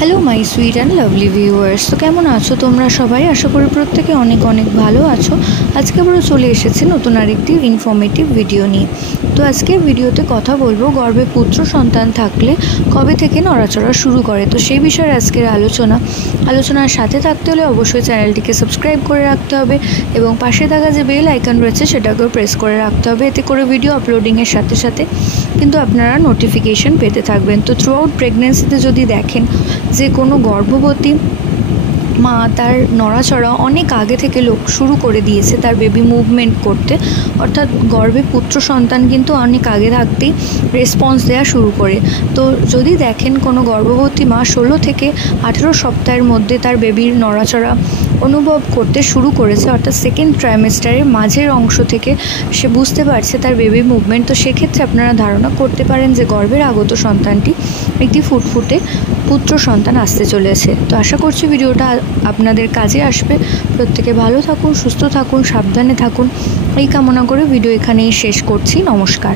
Hello my sweet and lovely viewers. তো কেমন আছো তোমরা সবাই? আশা করি প্রত্যেকে অনেক অনেক ভালো আছো। আজকে আমরা চলে এসেছি নতুন আরেকটি ইনফরমেটিভ ভিডিও নিয়ে। তো আজকে ভিডিওতে কথা বলবো গর্ভে পুত্র সন্তান থাকলে কবে থেকে নড়াচড়া শুরু করে। তো সেই বিষয়ে আজকের আলোচনার সাথে থাকতে হলে অবশ্যই চ্যানেলটিকে সাবস্ক্রাইব করে রাখতে হবে এবং পাশে থাকা যে বেল আইকন রয়েছে সেটাকেও প্রেস করে রাখতে হবে। এতে করে ভিডিও আপলোডিংয়ের সাথে সাথে কিন্তু আপনারা নোটিফিকেশন পেতে থাকবেন। তো থ্রু আউট প্রেগনেন্সিতে যদি দেখেন যে কোনো গর্ভবতী মা তার নড়াচড়া অনেক আগে থেকে শুরু করে দিয়েছে তার বেবি মুভমেন্ট করতে, অর্থাৎ গর্ভে পুত্র সন্তান কিন্তু অনেক আগে থাকতেই রেসপন্স দেওয়া শুরু করে। তো যদি দেখেন কোনো গর্ভবতী মা 16 থেকে 18 সপ্তাহের মধ্যে তার বেবির নড়াচড়া অনুভব করতে শুরু করেছে, অর্থাৎ সেকেন্ড ট্রাইমেস্টারের মাঝের অংশ থেকে সে বুঝতে পারছে তার বেবি মুভমেন্ট, তো সেক্ষেত্রে আপনারা ধারণা করতে পারেন যে গর্ভের আগত সন্তানটি একটি ফুটফুটে পুত্র সন্তান আসতে চলেছে। তো আশা করছি ভিডিওটা আপনাদের কাজে আসবে। প্রত্যেকে ভালো থাকুন, সুস্থ থাকুন, সাবধানে থাকুন এই কামনা করে ভিডিও এখানেই শেষ করছি। নমস্কার।